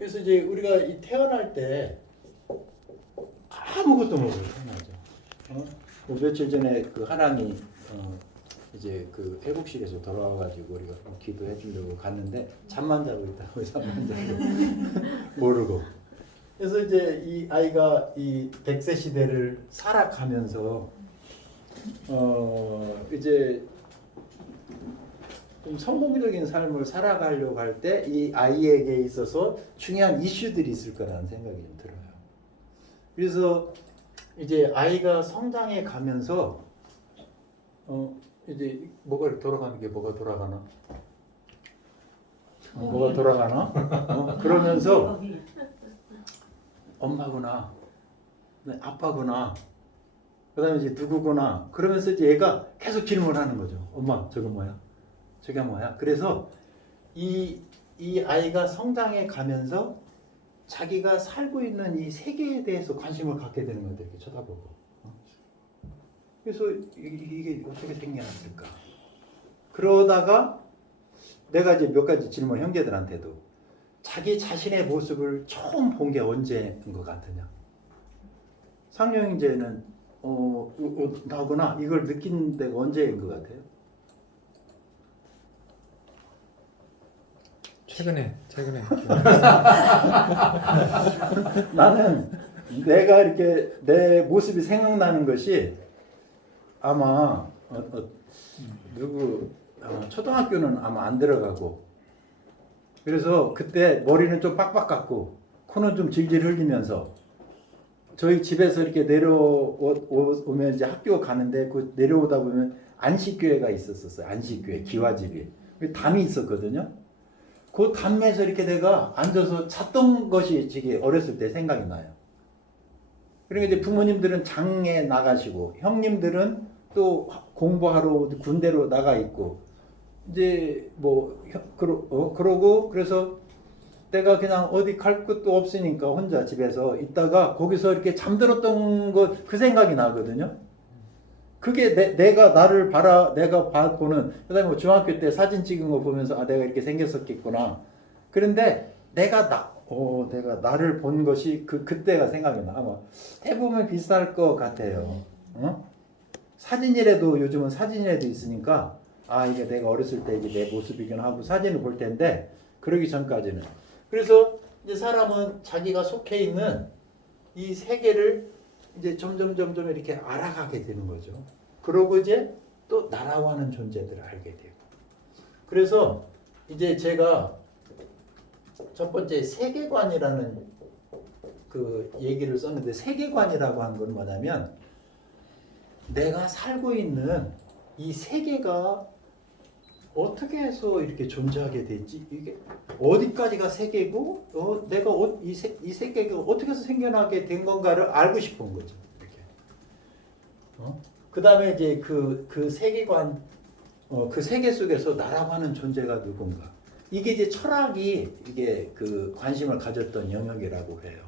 그래서 이제 우리가 이 태어날 때 아무것도 모르고 태어나죠. 뭐 며칠 전에 그 하랑이 이제 그 회복실에서 돌아와가지고 우리가 기도해 주려고 갔는데 잠만 자고 있다고 잠만 자고 모르고. 그래서 이제 이 아이가 이 100세 시대를 살아가면서 이제 좀 성공적인 삶을 살아가려고 할 때 이 아이에게 있어서 중요한 이슈들이 있을 거라는 생각이 좀 들어요. 그래서 이제 아이가 성장해 가면서 이제 뭐가 돌아가는 게 뭐가 돌아가나? 뭐가 돌아가나? 그러면서 엄마구나, 아빠구나, 그다음에 이제 누구구나. 그러면서 이제 얘가 계속 질문하는 거죠. 엄마, 저거 뭐야? 저게 뭐야? 그래서 이 아이가 성장해 가면서 자기가 살고 있는 이 세계에 대해서 관심을 갖게 되는 거죠. 이렇게 쳐다보고. 그래서 이게 어떻게 생겨났을까? 그러다가 내가 이제 몇 가지 질문 형제들한테도 자기 자신의 모습을 처음 본 게 언제인 것 같으냐? 상용 형제는 나구나 이걸 느낀 데가 언제인 것 같아요? 최근에 나는 내가 이렇게 내 모습이 생각나는 것이 아마 초등학교는 아마 안 들어가고 그래서 그때 머리는 좀 빡빡 깎고 코는 좀 질질 흘리면서 저희 집에서 이렇게 내려오면 이제 학교 가는데 그 내려오다 보면 안식교회가 있었어요. 안식교회 기와집이 담이 있었거든요. 그 담에서 이렇게 내가 앉아서 잤던 것이 되게 어렸을 때 생각이 나요. 그러니까 이제 부모님들은 장에 나가시고 형님들은 또 공부하러 군대로 나가 있고 이제 뭐 그러고 그래서 내가 그냥 어디 갈 것도 없으니까 혼자 집에서 있다가 거기서 이렇게 잠들었던 것 그 생각이 나거든요. 그게 내가 나를 내가 보는 그다음에 뭐 중학교 때 사진 찍은 거 보면서 아 내가 이렇게 생겼었겠구나. 그런데 내가 나를 본 것이 그때가 생각이 나. 아마 해보면 비슷할 것 같아요. 사진이라도 요즘은 사진이라도 있으니까 아 이게 내가 어렸을 때 이제 내 모습이긴 하고 사진을 볼 텐데 그러기 전까지는. 그래서 이제 사람은 자기가 속해 있는 이 세계를 이제 점점 이렇게 알아가게 되는 거죠. 그러고 이제 또 나라고 하는 존재들을 알게 되고. 그래서 이제 제가 첫 번째 세계관이라는 그 얘기를 썼는데 세계관이라고 하는 건 뭐냐면 내가 살고 있는 이 세계가 어떻게 해서 이렇게 존재하게 됐지? 이게 어디까지가 세계고 내가 이 세계가 어떻게 해서 생겨나게 된 건가를 알고 싶은 거죠. 이렇게. 그 다음에 이제 그 세계관, 그 세계 속에서 나라고 하는 존재가 누군가. 이게 이제 철학이 이게 그 관심을 가졌던 영역이라고 해요.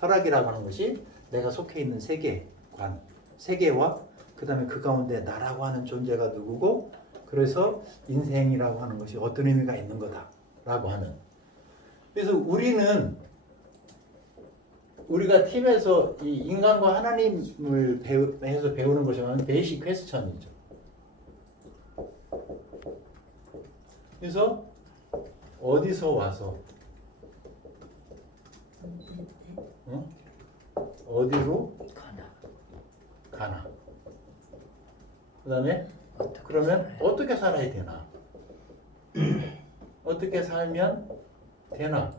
철학이라고 하는 것이 내가 속해 있는 세계관, 세계와 그 다음에 그 가운데 나라고 하는 존재가 누구고 그래서 인생이라고 하는 것이 어떤 의미가 있는 거다라고 하는. 그래서 우리가 팀에서 이 인간과 하나님을 해서 배우는 것이 베이식 퀘스천이죠. 그래서 어디서 와서 어디로 가나. 그 다음에 그러면 어떻게 살아야 되나? 어떻게 살면 되나?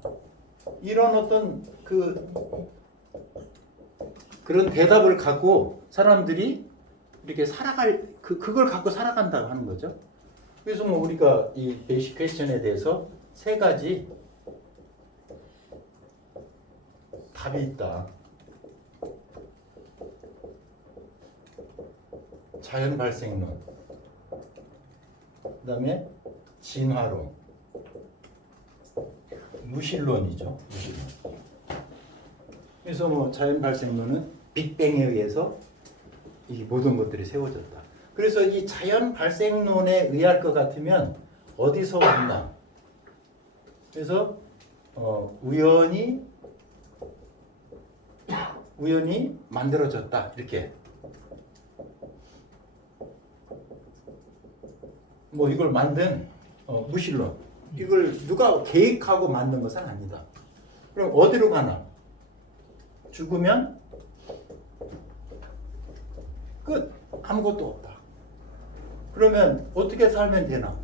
이런 어떤 그런 대답을 갖고 사람들이 이렇게 그걸 갖고 살아간다고 하는 거죠. 그래서 뭐 우리가 이 베이식 퀘스천에 대해서 세 가지 답이 있다. 자연 발생론, 그 다음에 진화론, 무신론이죠. 무신론. 그래서 뭐 자연 발생론은 빅뱅에 의해서 이 모든 것들이 세워졌다. 그래서 이 자연 발생론에 의할 것 같으면 어디서 왔나? 그래서 우연히 만들어졌다 이렇게. 뭐 이걸 만든 무신론. 이걸 누가 계획하고 만든 것은 아니다. 그럼 어디로 가나? 죽으면 끝. 아무것도 없다. 그러면 어떻게 살면 되나?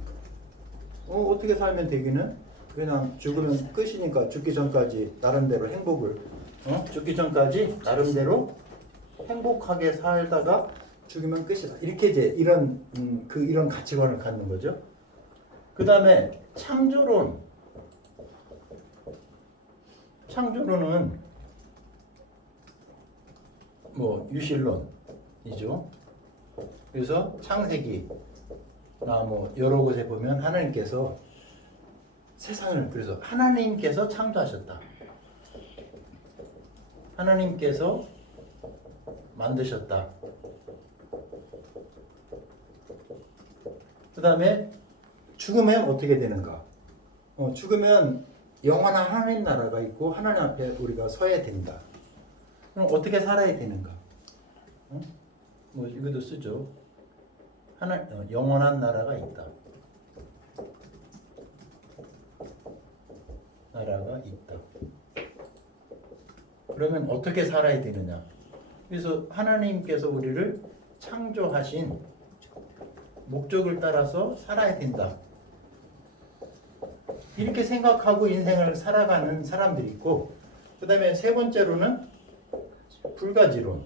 어떻게 살면 되기는? 그냥 죽으면 끝이니까 죽기 전까지 나름대로 행복을 죽기 전까지 나름대로 행복하게 살다가 죽으면 끝이다. 이렇게 이제 이런 가치관을 갖는 거죠. 그 다음에 창조론은 뭐 유실론이죠. 그래서 창세기나 뭐 여러 곳에 보면 하나님께서 세상을 그래서 하나님께서 창조하셨다. 하나님께서 만드셨다. 그 다음에 죽으면 어떻게 되는가? 죽으면 영원한 하나님 나라가 있고 하나님 앞에 우리가 서야 된다. 그럼 어떻게 살아야 되는가? 뭐 이것도 쓰죠. 영원한 나라가 있다. 나라가 있다. 그러면 어떻게 살아야 되느냐? 그래서 하나님께서 우리를 창조하신 목적을 따라서 살아야 된다. 이렇게 생각하고 인생을 살아가는 사람들이 있고, 그 다음에 세 번째로는 불가지론.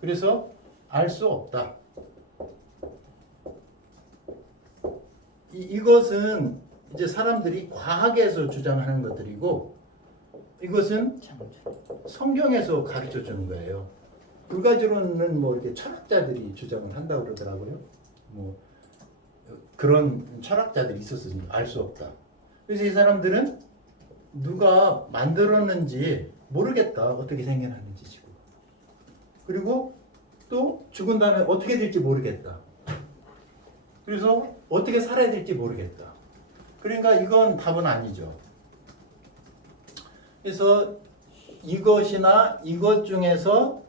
그래서 알 수 없다. 이것은 이제 사람들이 과학에서 주장하는 것들이고, 이것은 성경에서 가르쳐 주는 거예요. 불가지론은 뭐 이렇게 철학자들이 주장을 한다고 그러더라고요. 뭐 그런 철학자들이 있었으니 알 수 없다. 그래서 이 사람들은 누가 만들었는지 모르겠다. 어떻게 생겨났는지 지금. 그리고 또 죽은 다음에 어떻게 될지 모르겠다. 그래서 어떻게 살아야 될지 모르겠다. 그러니까 이건 답은 아니죠. 그래서 이것이나 이것 중에서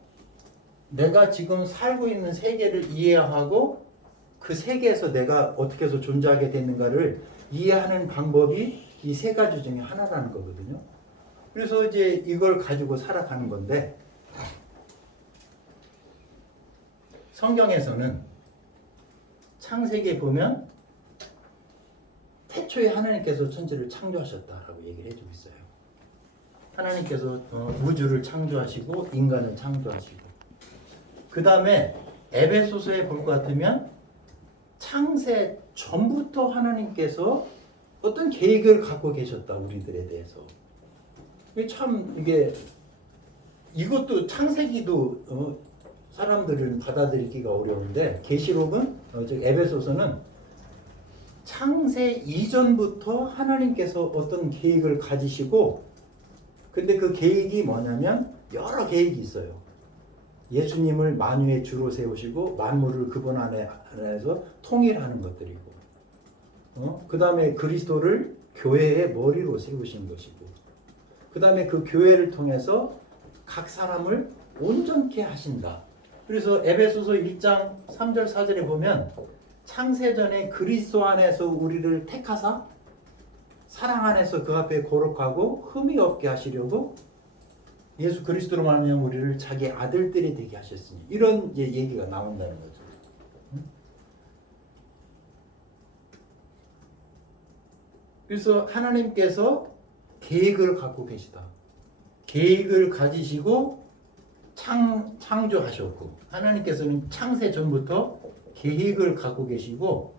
내가 지금 살고 있는 세계를 이해하고 그 세계에서 내가 어떻게 해서 존재하게 됐는가를 이해하는 방법이 이 세 가지 중에 하나라는 거거든요. 그래서 이제 이걸 가지고 살아가는 건데, 성경에서는 창세기에 보면 태초에 하나님께서 천지를 창조하셨다라고 얘기를 해주고 있어요. 하나님께서 우주를 창조하시고 인간을 창조하시고, 그 다음에 에베소서에 볼 것 같으면 창세 전부터 하나님께서 어떤 계획을 갖고 계셨다, 우리들에 대해서. 참 이것도 창세기도 사람들은 받아들이기가 어려운데, 계시록은 즉 에베소서는 창세 이전부터 하나님께서 어떤 계획을 가지시고, 근데 그 계획이 뭐냐면 여러 계획이 있어요. 예수님을 만유의 주로 세우시고 만물을 그분 안에서 통일하는 것들이고, 그 다음에 그리스도를 교회의 머리로 세우신 것이고, 그 다음에 그 교회를 통해서 각 사람을 온전케 하신다. 그래서 에베소서 1장 3절 4절에 보면 창세전에 그리스도 안에서 우리를 택하사 사랑 안에서 그 앞에 거룩하고 흠이 없게 하시려고 예수 그리스도로 말미암아 우리를 자기 아들들이 되게 하셨으니, 이런 얘기가 나온다는 거죠. 그래서 하나님께서 계획을 갖고 계시다. 계획을 가지시고 창조하셨고, 하나님께서는 창세 전부터 계획을 갖고 계시고,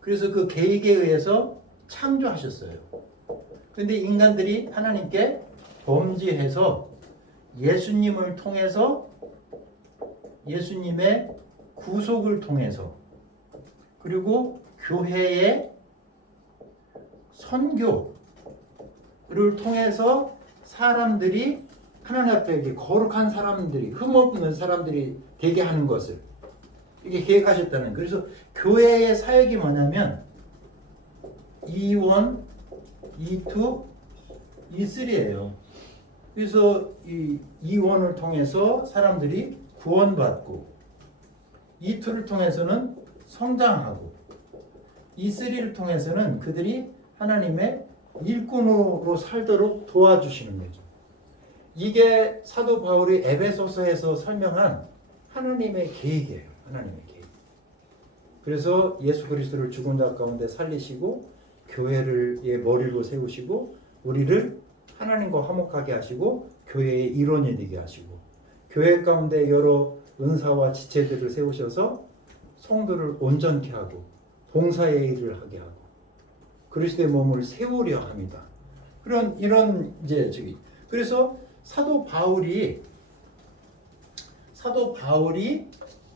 그래서 그 계획에 의해서 창조하셨어요. 그런데 인간들이 하나님께 범죄해서 예수님을 통해서, 예수님의 구속을 통해서, 그리고 교회의 선교를 통해서 사람들이 하나님 앞에 거룩한 사람들이, 흠없는 사람들이 되게 하는 것을 이게 계획하셨다는. 그래서 교회의 사역이 뭐냐면 E1, E2, E3예요. 그래서 이 E1을 통해서 사람들이 구원받고 E2를 통해서는 성장하고 E3를 통해서는 그들이 하나님의 일꾼으로 살도록 도와주시는 거죠. 이게 사도 바울이 에베소서에서 설명한 하나님의 계획이에요. 하나님의 계획. 그래서 예수 그리스도를 죽은 자 가운데 살리시고 교회를 머리로 세우시고 우리를 하나님과 화목하게 하시고 교회의 일원이 되게 하시고 교회 가운데 여러 은사와 지체들을 세우셔서 성도를 온전케 하고 봉사의 일을 하게 하고 그리스도의 몸을 세우려 합니다. 이런 이제 그래서 사도 바울이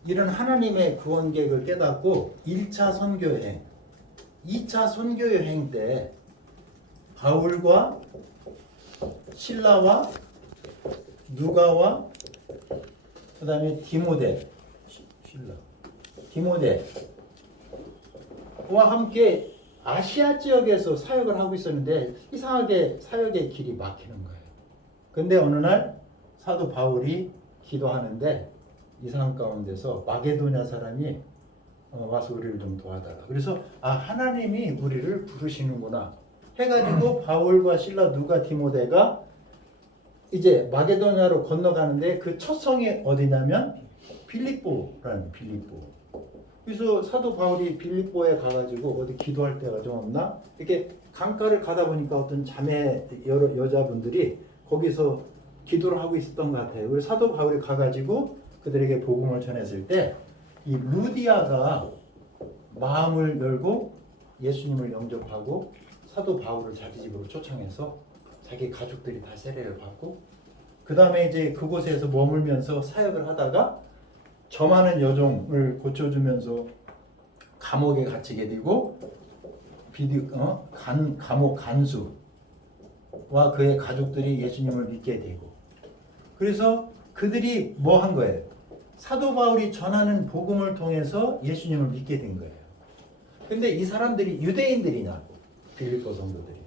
이런 하나님의 구원 계획을 깨닫고 1차 선교여행, 2차 선교여행 때 바울과 실라와 누가와 그다음에 디모데와 함께 아시아 지역에서 사역을 하고 있었는데 이상하게 사역의 길이 막히는 거예요. 근데 어느 날 사도 바울이 기도하는데 이상 가운데서 마게도냐 사람이 와서 우리를 좀 도와달라. 그래서 하나님이 우리를 부르시는구나 해가지고 바울과 실라 누가 디모데가 이제 마게도냐로 건너가는데 그 첫 성이 어디냐면 빌립보라는 빌립보. 그래서 사도 바울이 빌립보에 가가지고 어디 기도할 때가 좀 없나? 이렇게 강가를 가다 보니까 어떤 자매 여러 여자분들이 거기서 기도를 하고 있었던 것 같아요. 그래서 사도 바울이 가가지고 그들에게 복음을 전했을 때 이 루디아가 마음을 열고 예수님을 영접하고 사도 바울을 자기 집으로 초청해서 자기 가족들이 다 세례를 받고 그 다음에 이제 그곳에서 머물면서 사역을 하다가 저 많은 여종을 고쳐주면서 감옥에 갇히게 되고 감옥 간수와 그의 가족들이 예수님을 믿게 되고 그래서 그들이 뭐 한 거예요? 사도 바울이 전하는 복음을 통해서 예수님을 믿게 된 거예요. 근데 이 사람들이 유대인들이냐고 빌립보 성도들이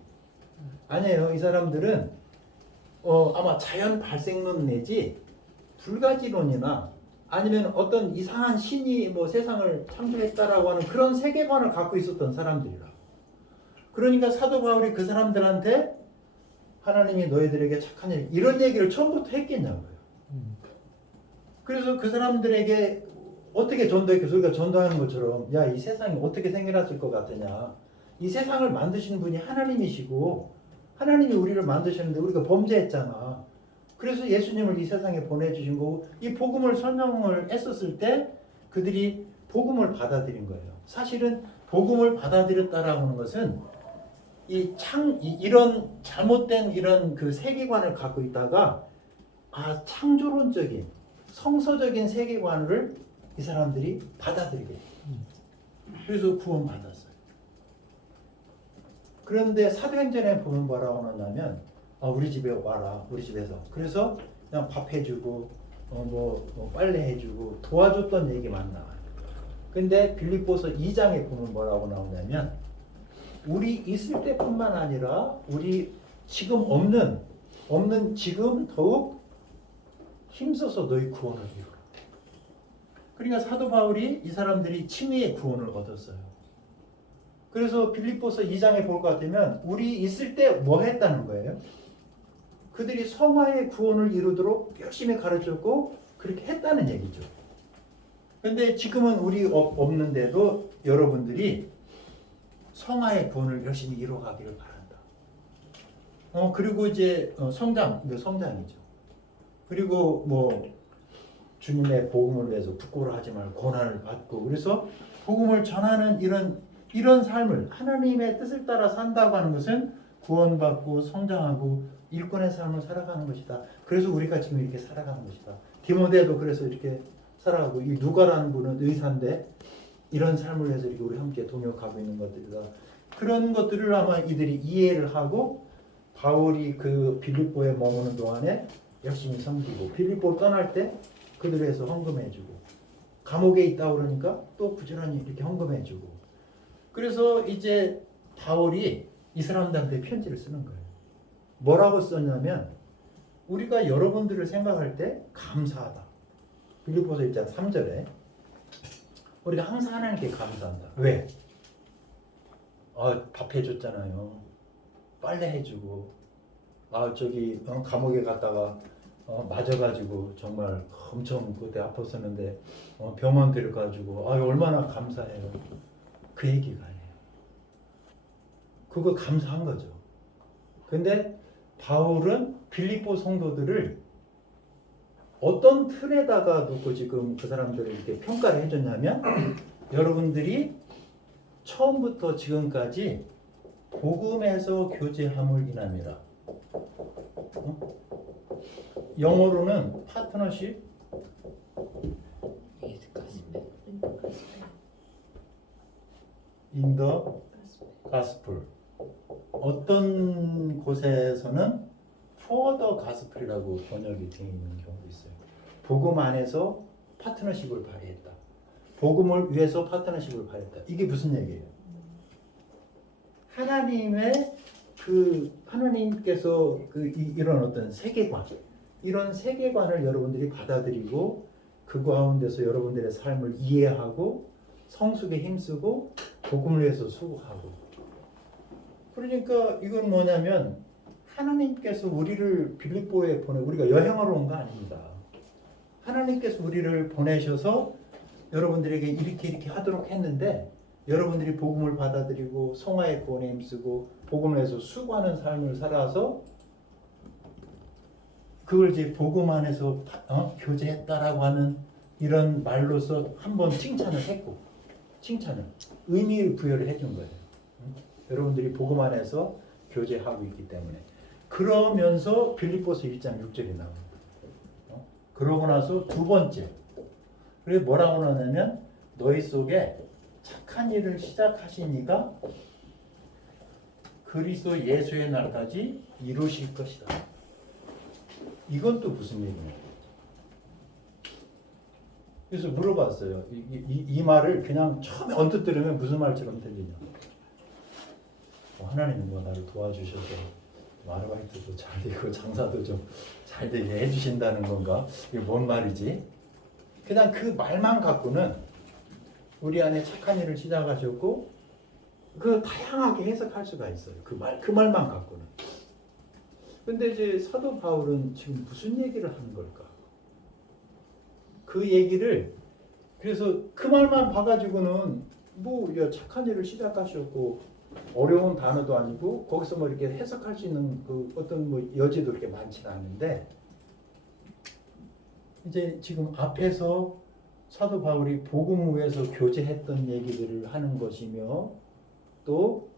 아니에요. 이 사람들은 아마 자연 발생론 내지 불가지론이나 아니면 어떤 이상한 신이 뭐 세상을 창조했다라고 하는 그런 세계관을 갖고 있었던 사람들이라고. 그러니까 사도 바울이 그 사람들한테 하나님이 너희들에게 착한 일 이런 얘기를 처음부터 했겠냐고요. 그래서 그 사람들에게 어떻게 전도했겠어? 우리가 전도하는 것처럼 야, 이 세상이 어떻게 생겨났을 것 같으냐. 이 세상을 만드신 분이 하나님이시고 하나님이 우리를 만드셨는데 우리가 범죄했잖아. 그래서 예수님을 이 세상에 보내주신 거고 이 복음을 설명을 했었을 때 그들이 복음을 받아들인 거예요. 사실은 복음을 받아들였다라고 하는 것은 이런 잘못된 이런 그 세계관을 갖고 있다가 창조론적인 성서적인 세계관을 이 사람들이 받아들이게 돼요. 그래서 구원받았어요. 그런데 사도행전에 보면 뭐라고 하냐면 우리 집에 와라. 우리 집에서. 그래서 그냥 밥 해주고 뭐 빨래 해주고 도와줬던 얘기만 나와요. 근데 빌립보서 2장에 보면 뭐라고 나오냐면 우리 있을 때뿐만 아니라 우리 지금 없는 지금 더욱 힘써서 너희 구원을 이루라. 그러니까 사도 바울이 이 사람들이 칭의의 구원을 얻었어요. 그래서 빌립보서 2장에 볼 것 같으면 우리 있을 때 뭐 했다는 거예요? 그들이 성화의 구원을 이루도록 열심히 가르쳤고 그렇게 했다는 얘기죠. 근데 지금은 우리 없는데도 여러분들이 성화의 구원을 열심히 이루어가기를 바란다. 그리고 이제 성장이죠. 그리고 뭐 주님의 복음을 위해서 부끄러워하지 말고 고난을 받고 그래서 복음을 전하는 이런 삶을 하나님의 뜻을 따라 산다고 하는 것은 구원받고 성장하고 일꾼의 삶을 살아가는 것이다. 그래서 우리가 지금 이렇게 살아가는 것이다. 디모데도 그래서 이렇게 살아가고 이 누가라는 분은 의사인데 이런 삶을 위해서 이렇게 우리 함께 동역하고 있는 것들이다. 그런 것들을 아마 이들이 이해를 하고 바울이 그 빌립보에 머무는 동안에 열심히 섬기고 빌립보 떠날 때 그들을 위해서 헌금해주고 감옥에 있다 그러니까 또 부지런히 이렇게 헌금해주고 그래서 이제 바울이 이 사람들한테 편지를 쓰는 거예요. 뭐라고 썼냐면 우리가 여러분들을 생각할 때 감사하다. 빌립보서 1장 3절에 우리가 항상 하나님께 감사한다. 왜? 밥 해줬잖아요. 빨래 해주고 감옥에 갔다가 맞아가지고 정말 엄청 그때 아팠었는데 병원 데려가지고 얼마나 감사해요. 그 얘기가 아니에요. 그거 감사한 거죠. 근데 바울은 빌립보 성도들을 어떤 틀에다가 놓고 지금 그 사람들을 이렇게 평가를 해줬냐면 여러분들이 처음부터 지금까지 복음에서 교제함을 인함이라. 영어로는 파트너십 in the gospel. 어떤 곳에서는 for the gospel이라고 번역이 되어 있는 경우도 있어요. 복음 안에서 파트너십을 발휘했다. 복음을 위해서 파트너십을 발휘했다. 이게 무슨 얘기예요? 하나님께서 이런 어떤 세계관, 이런 세계관을 여러분들이 받아들이고 그 가운데서 여러분들의 삶을 이해하고 성숙에 힘쓰고 복음을 위해서 수고하고. 그러니까 이건 뭐냐면 하나님께서 우리를 빌립보에 우리가 여행하러 온 거 아닙니다. 하나님께서 우리를 보내셔서 여러분들에게 이렇게 하도록 했는데 여러분들이 복음을 받아들이고 성화의 구원에 힘쓰고 복음을 해서 수고하는 삶을 살아서 그걸 이제 복음 안에서 교제했다라고 하는 이런 말로서 한번 칭찬을 했고 의미를 부여를 해준 거예요. 여러분들이 복음 안에서 교제하고 있기 때문에. 그러면서 빌립보서 1장 6절이 나옵니다. 그러고 나서 두 번째. 그래서 뭐라고 하냐면 너희 속에 착한 일을 시작하신 이가 그리스도 예수의 날까지 이루실 것이다. 이건 또 무슨 얘기입니까? 그래서 물어봤어요. 이 말을 그냥 처음에 언뜻 들으면 무슨 말처럼 들리냐. 하나님은 나를 도와주셔서 아르바이트도 잘 되고 장사도 좀 잘 되게 해주신다는 건가? 이게 뭔 말이지? 그냥 그 말만 갖고는 우리 안에 착한 일을 시작하셨고 그 다양하게 해석할 수가 있어요. 그 말만 갖고는. 근데 이제 사도 바울은 지금 무슨 얘기를 하는 걸까? 그 얘기를 그래서 그 말만 봐가지고는 착한 일을 시작하셨고 어려운 단어도 아니고 거기서 이렇게 해석할 수 있는 그 어떤 여지도 그렇게 많지는 않은데 이제 지금 앞에서 사도 바울이 복음 위에서 교제했던 얘기들을 하는 것이며 또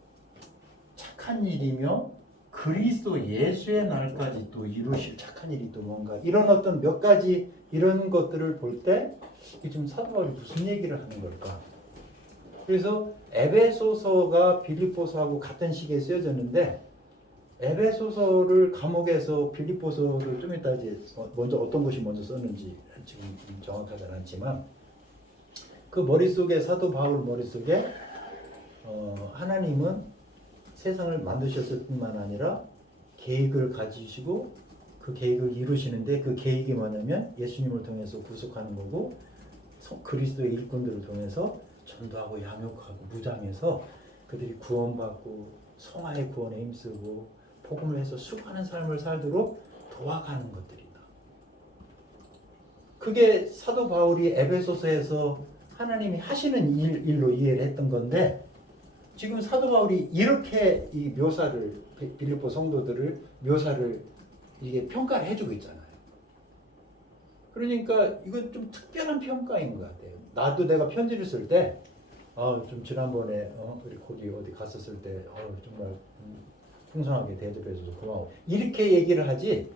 착한 일이며 그리스도 예수의 날까지 또 이루실 착한 일이 또 뭔가 이런 어떤 몇 가지 이런 것들을 볼 때 지금 사도 바울이 무슨 얘기를 하는 걸까? 그래서 에베소서가 빌립보서하고 같은 시기에 쓰여졌는데 에베소서를 감옥에서 빌립보서를 좀 이따 이제 먼저 어떤 것이 먼저 썼는지 지금 정확하지 않지만 그 머릿속에 사도 바울 머릿속에 하나님은 세상을 만드셨을 뿐만 아니라 계획을 가지시고 그 계획을 이루시는데 그 계획이 뭐냐면 예수님을 통해서 구속하는 거고 그리스도의 일꾼들을 통해서 전도하고 양육하고 무장해서 그들이 구원받고 성화의 구원에 힘쓰고 복음을 해서 수고하는 삶을 살도록 도와가는 것들이다. 그게 사도 바울이 에베소서에서 하나님이 하시는 일로 이해를 했던 건데 지금 사도 바울이 이렇게 이 묘사를 빌립보 성도들을 묘사를 이게 평가를 해주고 있잖아요. 그러니까 이건 좀 특별한 평가인 것 같아요. 나도 내가 편지를 쓸 때, 좀 지난번에 우리 거기 어디 갔었을 때, 정말 풍성하게 대접해줘서 고마워. 이렇게 얘기를 하지.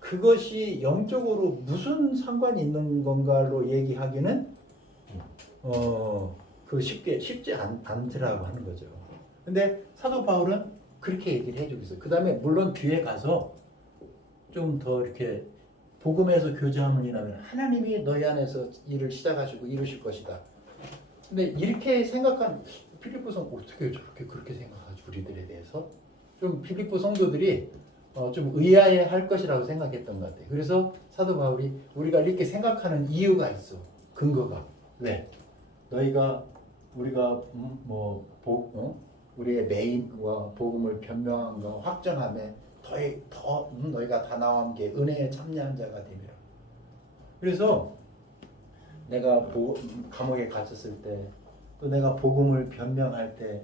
그것이 영적으로 무슨 상관이 있는 건가로 얘기하기는 쉽지 않더라고 하는 거죠. 근데 사도 바울은 그렇게 얘기를 해주고 있어요. 그 다음에 물론 뒤에 가서 좀 더 이렇게 복음에서 교제함을 인하면 하나님이 너희 안에서 일을 시작하시고 이루실 것이다. 근데 이렇게 생각한 필리포 성도 어떻게 저렇게 그렇게 생각하지 우리들에 대해서? 좀 필리포 성도들이 좀 의아해할 것이라고 생각했던 것 같아요. 그래서 사도 바울이 우리가 이렇게 생각하는 이유가 있어. 근거가. 왜? 너희가 우리가 우리의 메인과 복음을 변명함과 확정함에 더 너희가 다 나와 함께 은혜에 참여한 자가 되며. 그래서 내가 감옥에 갇혔을 때, 또 내가 복음을 변명할 때,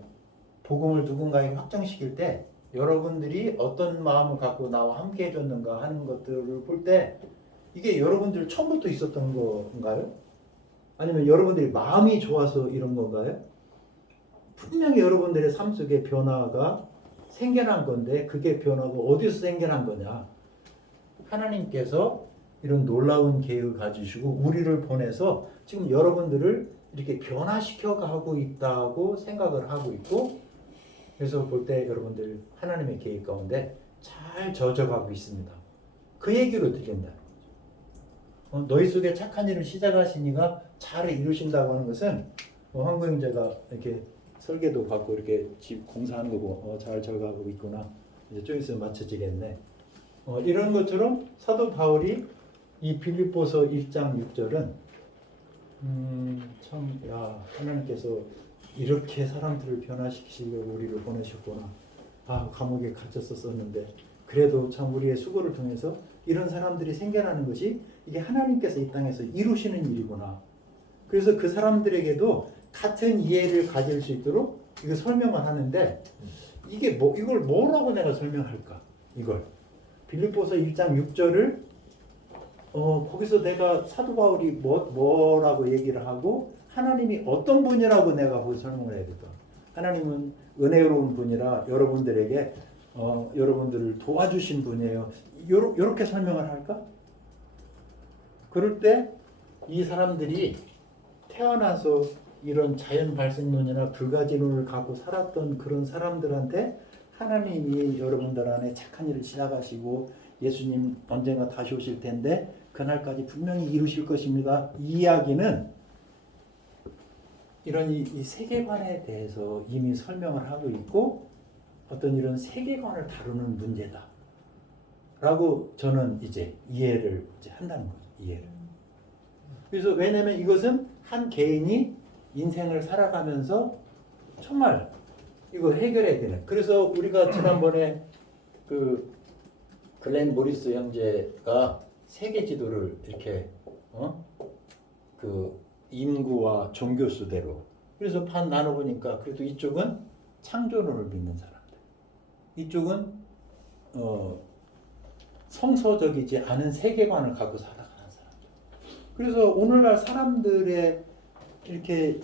복음을 누군가에게 확정시킬 때 여러분들이 어떤 마음을 갖고 나와 함께 해줬는가 하는 것들을 볼 때 이게 여러분들 처음부터 있었던 건가요? 아니면 여러분들이 마음이 좋아서 이런 건가요? 분명히 여러분들의 삶 속에 변화가 생겨난 건데 그게 변화가 어디서 생겨난 거냐? 하나님께서 이런 놀라운 계획을 가지시고 우리를 보내서 지금 여러분들을 이렇게 변화시켜 가고 있다고 생각을 하고 있고, 그래서 볼 때 여러분들 하나님의 계획 가운데 잘 젖어가고 있습니다. 그 얘기로 들린다. 너희 속에 착한 일을 시작하시니가 잘 이루신다고 하는 것은 황구 형제가 이렇게 설계도 갖고 이렇게 집 공사하는 거고 잘 져가고 있구나. 이제 좀 있으면 맞춰지겠네. 이런 것처럼 사도 바울이 이 빌립보서 1장 6절은 참 하나님께서 이렇게 사람들을 변화시키시려고 우리를 보내셨구나. 감옥에 갇혔었는데 그래도 참 우리의 수고를 통해서 이런 사람들이 생겨나는 것이 이게 하나님께서 이 땅에서 이루시는 일이구나. 그래서 그 사람들에게도 같은 이해를 가질 수 있도록 이거 설명을 하는데 이걸 뭐라고 내가 설명할까? 이걸 빌립보서 1장 6절을 거기서 내가 사도 바울이 뭐라고 얘기를 하고 하나님이 어떤 분이라고 내가 거기 설명을 해야 될까? 하나님은 은혜로운 분이라 여러분들에게 여러분들을 도와주신 분이에요. 요렇게 설명을 할까? 그럴 때 이 사람들이 태어나서 이런 자연 발생론이나 불가지론을 갖고 살았던 그런 사람들한테 하나님이 여러분들 안에 착한 일을 시작하시고 예수님 언젠가 다시 오실 텐데 그날까지 분명히 이루실 것입니다. 이 이야기는 이런 이 세계관에 대해서 이미 설명을 하고 있고 어떤 이런 세계관을 다루는 문제다 라고 저는 이제 이해를 한다는 거죠. 이해를. 그래서 왜냐하면 이것은 한 개인이 인생을 살아가면서 정말 이거 해결해야 되는. 그래서 우리가 지난번에 그 글렌 모리스 형제가 세계 지도를 이렇게 그 인구와 종교 수대로 그래서 반 나눠 보니까 그래도 이쪽은 창조론을 믿는 사람들, 이쪽은 성서적이지 않은 세계관을 갖고 살아가는 사람들. 그래서 오늘날 사람들의 이렇게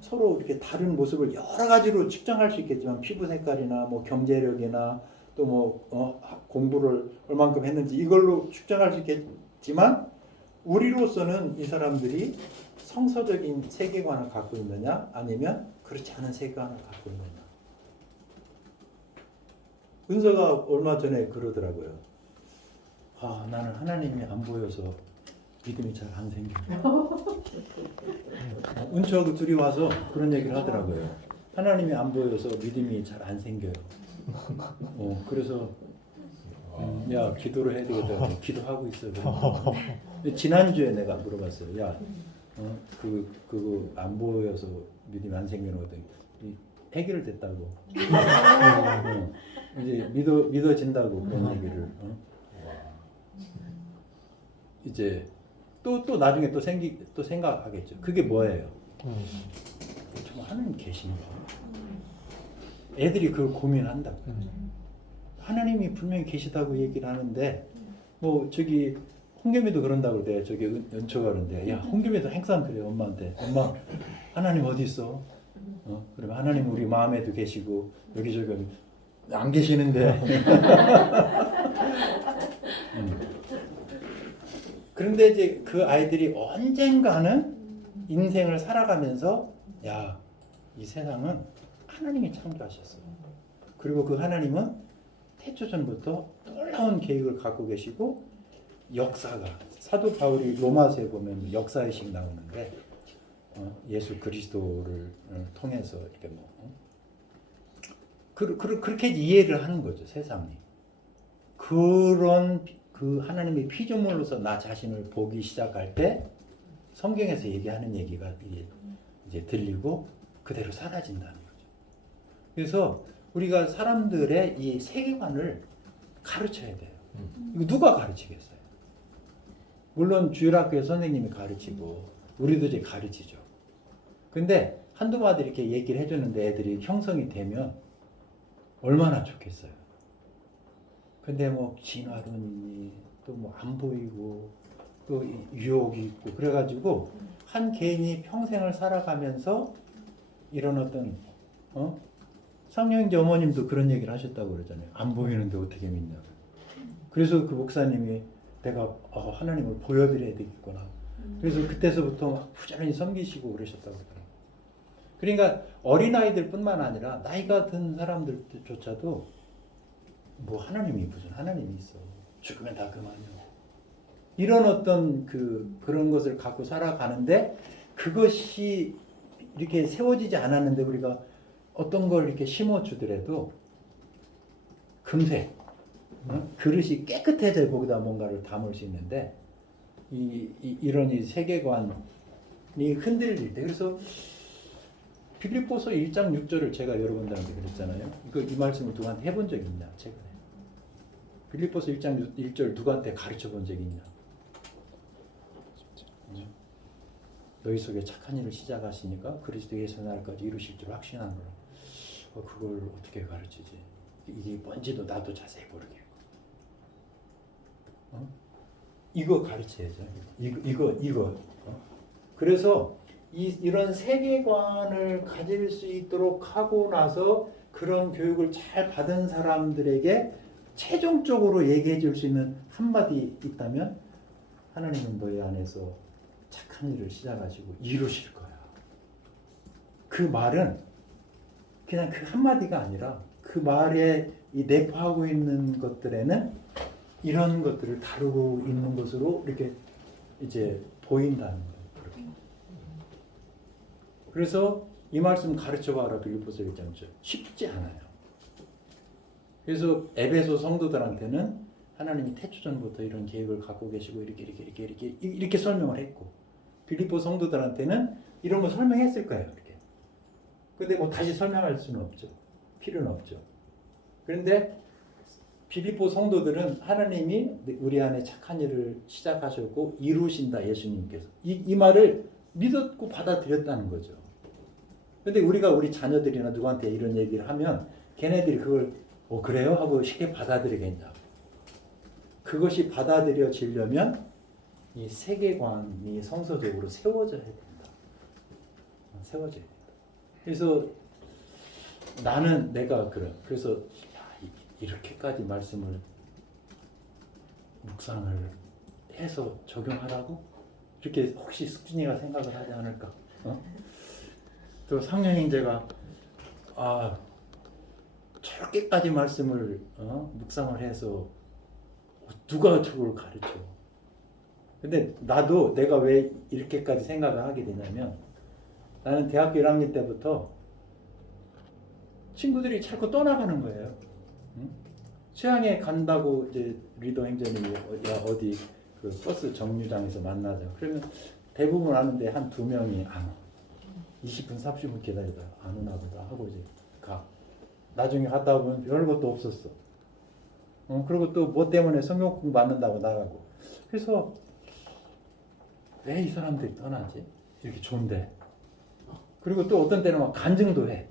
서로 이렇게 다른 모습을 여러 가지로 측정할 수 있겠지만 피부 색깔이나 뭐 경제력이나 또 뭐 공부를 얼만큼 했는지 이걸로 측정할 수 있겠지만 우리로서는 이 사람들이 성서적인 세계관을 갖고 있느냐 아니면 그렇지 않은 세계관을 갖고 있느냐. 은서가 얼마 전에 그러더라고요. 나는 하나님이 안 보여서 믿음이 잘 안 생겨요. 은초하고 둘이 와서 그런 얘기를 하더라고요. 하나님이 안 보여서 믿음이 잘 안 생겨요. 그래서 야 기도를 해야 되겠다. 기도하고 있어. 지난주에 내가 물어봤어요. 야 그거 안 보여서 믿음이 안 생기는 것도 해결됐다고. 이제 믿어진다고 그런 얘기를. 이제 또 나중에 또 생각하겠죠. 그게 뭐예요? 정말 하나님 계신가? 애들이 그걸 고민한다고. 하나님이 분명히 계시다고 얘기를 하는데 뭐 저기 홍겸이도 그런다고 그래. 저기 연초가 그런데 야 홍겸이도 항상 그래 엄마한테. 엄마 하나님 어디 있어? 그러면 하나님 우리 마음에도 계시고 여기저기 안 계시는데. 그런데 이제 그 아이들이 언젠가는 인생을 살아가면서 야, 이 세상은 하나님이 창조하셨어요. 그리고 그 하나님은 태초전부터 놀라운 계획을 갖고 계시고 역사가 사도 바울이 로마서에 보면 역사의식 나오는데 예수 그리스도를 통해서 이렇게 뭐 그렇게 이해를 하는 거죠, 세상이. 그런 그 하나님의 피조물로서 나 자신을 보기 시작할 때 성경에서 얘기하는 얘기가 이제 들리고 그대로 사라진다는 거죠. 그래서 우리가 사람들의 이 세계관을 가르쳐야 돼요. 이거 누가 가르치겠어요? 물론 주일학교에 선생님이 가르치고 우리도 이제 가르치죠. 근데 한두 마디 이렇게 얘기를 해주는데 애들이 형성이 되면 얼마나 좋겠어요. 근데 뭐 진화론이니 또 뭐 안 보이고 또 유혹이 있고 그래가지고 한 개인이 평생을 살아가면서 이런 어떤 성령인지 어머님도 그런 얘기를 하셨다고 그러잖아요. 안 보이는데 어떻게 믿냐고. 그래서 그 목사님이 내가 하나님을 보여드려야 되겠구나. 그래서 그때서부터 막 부지런히 섬기시고 그러셨다고 그래요. 그러니까 어린아이들뿐만 아니라 나이가 든 사람들조차도 뭐 하나님이 무슨 하나님이 있어. 죽으면 다 그만이야. 이런 어떤 그런 것을 갖고 살아가는데 그것이 이렇게 세워지지 않았는데 우리가 어떤 걸 이렇게 심어주더라도 금세 그릇이 깨끗해져야 거기다 뭔가를 담을 수 있는데 이런 이 세계관이 흔들릴 때 그래서 빌립보서 1장 6절을 제가 여러분들한테 그랬잖아요. 이 말씀을 누구한테 해본 적이 있냐 최근에. 빌립보서 1장 1절 누구한테 가르쳐 본 적이 있냐. 너희 속에 착한 일을 시작하시니까 그리스도 예수 날까지 이루실 줄 확신하는 거라. 그걸 어떻게 가르치지? 이게 뭔지도 나도 자세히 모르겠고. 이거 가르쳐야죠. 이거. 그래서 이런 세계관을 가질 수 있도록 하고 나서 그런 교육을 잘 받은 사람들에게 최종적으로 얘기해 줄 수 있는 한마디 있다면 하나님은 너희 안에서 착한 일을 시작하시고 이루실 거야. 그 말은 그냥 그 한마디가 아니라 그 말에 이 내포하고 있는 것들에는 이런 것들을 다루고 있는 것으로 이렇게 이제 보인다는 거예요. 그래서 이 말씀 가르쳐봐라 빌립보서 1장 1절 쉽지 않아요. 그래서 에베소 성도들한테는 하나님이 태초전부터 이런 계획을 갖고 계시고 이렇게 설명을 했고 빌립보 성도들한테는 이런 거 설명했을 거예요. 이렇게. 근데 뭐 다시 설명할 수는 없죠. 필요는 없죠. 그런데 빌립보 성도들은 하나님이 우리 안에 착한 일을 시작하셨고 이루신다 예수님께서 이 말을 믿었고 받아들였다는 거죠. 근데 우리가 우리 자녀들이나 누구한테 이런 얘기를 하면 걔네들이 그걸 그래요? 하고 쉽게 받아들이겠냐. 그것이 받아들여지려면 이 세계관이 성서적으로 세워져야 된다. 세워져야 된다. 그래서 나는 내가 그래서 이렇게까지 말씀을 묵상을 해서 적용하라고? 이렇게 혹시 숙진이가 생각을 하지 않을까? 또 상령형제가 저렇게까지 말씀을 묵상을 해서 누가 저걸 가르쳐? 근데 나도 내가 왜 이렇게까지 생각을 하게 되냐면 나는 대학교 1학년 때부터 친구들이 자꾸 떠나가는 거예요. 수양에 간다고 이제 리더 행정님이 어디 그 버스 정류장에서 만나자. 그러면 대부분 아는데 한 2명이 안 와. 20분 30분 기다리다가 안 오나 보다 하고 이제 가. 나중에 갔다 보면 별것도 없었어. 그리고 또 뭐 때문에 성경 공부 받는다고 나가고. 그래서 왜 이 사람들이 떠나지? 이렇게 좋은데. 그리고 또 어떤 때는 막 간증도 해.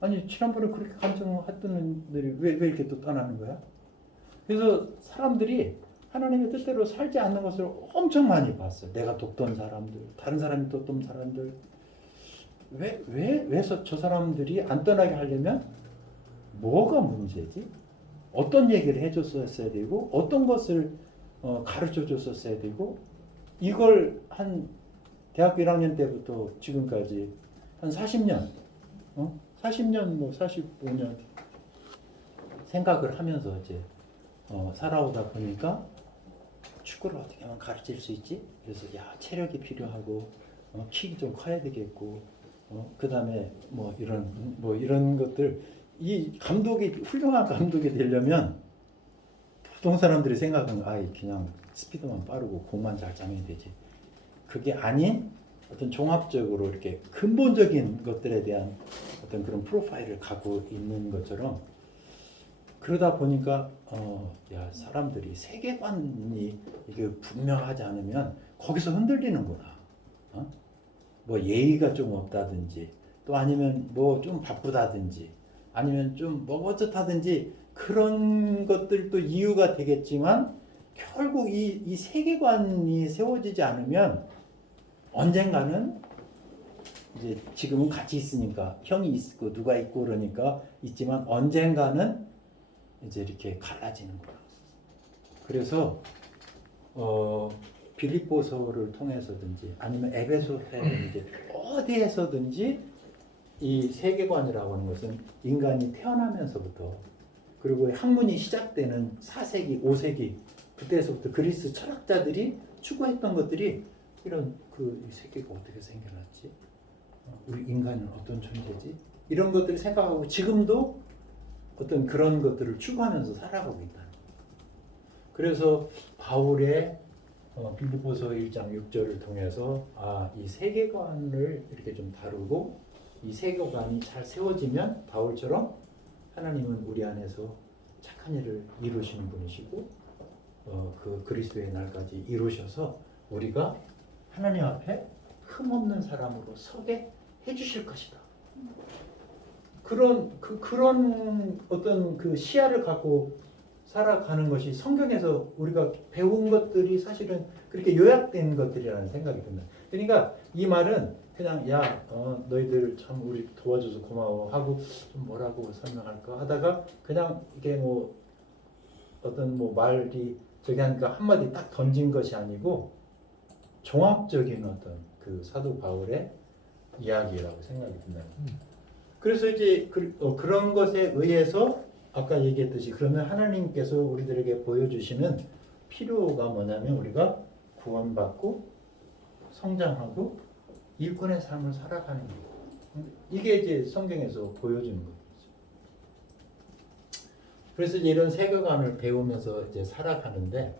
아니 지난번에 그렇게 간증했던 애들이 왜 이렇게 또 떠나는 거야? 그래서 사람들이 하나님의 뜻대로 살지 않는 것을 엄청 많이 봤어요. 내가 돕던 사람들, 다른 사람이 돕던 사람들. 왜 저 사람들이 안 떠나게 하려면 뭐가 문제지? 어떤 얘기를 해줬었어야 되고 어떤 것을 가르쳐 줬었어야 되고 이걸 한 대학교 1학년 때부터 지금까지 한 40년 40년 뭐 45년 생각을 하면서 이제 살아오다 보니까 축구를 어떻게 하면 가르칠 수 있지? 그래서 체력이 필요하고 키 좀 커야 되겠고, 그다음에 뭐 이런 것들, 이 감독이 훌륭한 감독이 되려면 보통 사람들이 생각하는 그냥 스피드만 빠르고 공만 잘 짜면 되지. 그게 아닌 어떤 종합적으로 이렇게 근본적인 것들에 대한 어떤 그런 프로파일을 갖고 있는 것처럼, 그러다 보니까 사람들이 세계관이 이게 분명하지 않으면 거기서 흔들리는구나. 뭐 예의가 좀 없다든지, 또 아니면 뭐 좀 바쁘다든지, 아니면 좀 뭐 어쩌다든지, 그런 것들도 이유가 되겠지만 결국 이 세계관이 세워지지 않으면 언젠가는, 이제 지금은 같이 있으니까 형이 있고 누가 있고 그러니까 있지만, 언젠가는 이제 이렇게 갈라지는 거야. 그래서 빌립보서를 통해서든지 아니면 에베소서든지 어디에서든지 이 세계관이라고 하는 것은 인간이 태어나면서부터, 그리고 학문이 시작되는 4세기, 5세기 그때서부터 그리스 철학자들이 추구했던 것들이 이런 이 세계가 어떻게 생겨났지? 우리 인간은 어떤 존재지? 이런 것들을 생각하고 지금도 어떤 그런 것들을 추구하면서 살아가고 있다. 그래서 바울의 빌립보서 1장 6절을 통해서 이 세계관을 이렇게 좀 다루고, 이 세계관이 잘 세워지면 바울처럼 하나님은 우리 안에서 착한 일을 이루시는 분이시고, 그 그리스도의 날까지 이루셔서 우리가 하나님 앞에 흠없는 사람으로 서게 해주실 것이다. 그런 어떤 그 시야를 갖고 살아가는 것이 성경에서 우리가 배운 것들이 사실은 그렇게 요약된 것들이라는 생각이 듭니다. 그러니까 이 말은 그냥 너희들 참 우리 도와줘서 고마워 하고 좀 뭐라고 설명할까 하다가 그냥 이게 뭐 어떤 뭐 말이 저기 하니까 한마디 딱 던진 것이 아니고 종합적인 어떤 그 사도 바울의 이야기라고 생각이 듭니다. 그래서 이제 그런 것에 의해서 아까 얘기했듯이, 그러면 하나님께서 우리들에게 보여주시는 필요가 뭐냐면 우리가 구원받고 성장하고 일꾼의 삶을 살아가는 거예요. 이게 이제 성경에서 보여주는 거죠. 그래서 이제 이런 세계관을 배우면서 이제 살아가는데,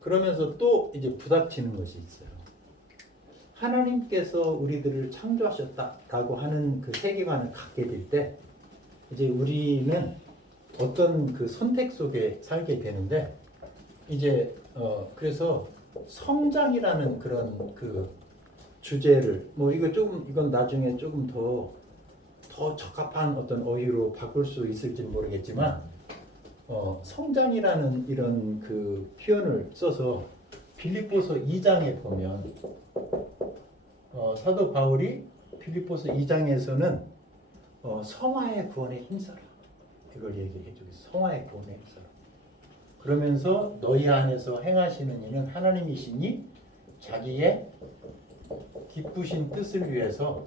그러면서 또 이제 부닥치는 것이 있어요. 하나님께서 우리들을 창조하셨다라고 하는 그 세계관을 갖게 될 때, 이제 우리는 어떤 그 선택 속에 살게 되는데, 이제 그래서 성장이라는 그런 그 주제를 이건 나중에 조금 더 적합한 어떤 어휘로 바꿀 수 있을지는 모르겠지만, 성장이라는 이런 그 표현을 써서 빌립보서 2장에 보면 사도 바울이 빌립보서 2장에서는 성화의 구원에 힘써라, 이걸 얘기해 주고 있어요. 성화의 구원에 힘써라. 그러면서 너희 안에서 행하시는 이는 하나님이시니 자기의 기쁘신 뜻을 위해서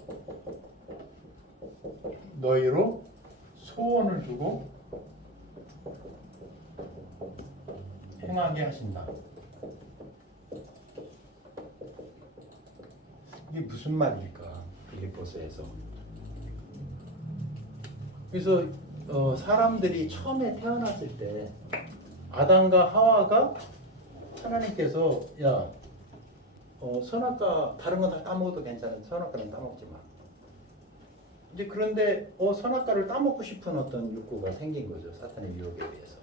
너희로 소원을 두고 행하게 하신다. 이게 무슨 말일까? 빌립보서에서. 그래서 사람들이 처음에 태어났을 때 아담과 하와가 하나님께서 선악과 다른 건 다 따먹어도 괜찮은데 선악과는 따먹지 마. 이제 그런데 선악과를 따먹고 싶은 어떤 욕구가 생긴 거죠. 사탄의 유혹에 의해서.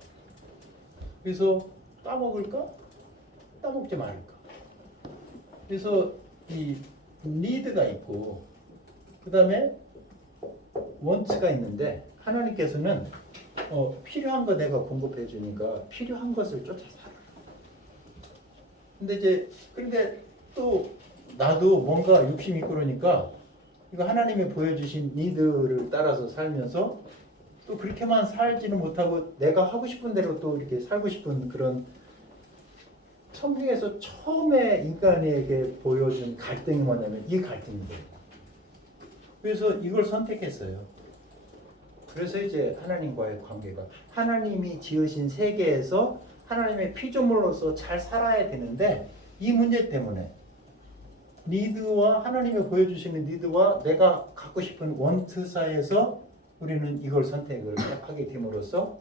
그래서 따먹을까? 따먹지 말까? 그래서 이 니드가 있고 그 다음에 원츠가 있는데, 하나님께서는 필요한 거 내가 공급해 주니까 필요한 것을 쫓아 살아. 근데 또 나도 뭔가 욕심이 있고 그러니까 이거 하나님이 보여주신 니드를 따라서 살면서 또 그렇게만 살지는 못하고 내가 하고 싶은 대로 또 이렇게 살고 싶은 그런, 성경에서 처음에 인간에게 보여준 갈등이 뭐냐면 이 갈등인데, 그래서 이걸 선택했어요. 그래서 이제 하나님과의 관계가, 하나님이 지으신 세계에서 하나님의 피조물로서 잘 살아야 되는데 이 문제 때문에 니드와 하나님이 보여주시는 니드와 내가 갖고 싶은 원트 사이에서 우리는 이걸 선택을 하게 됨으로써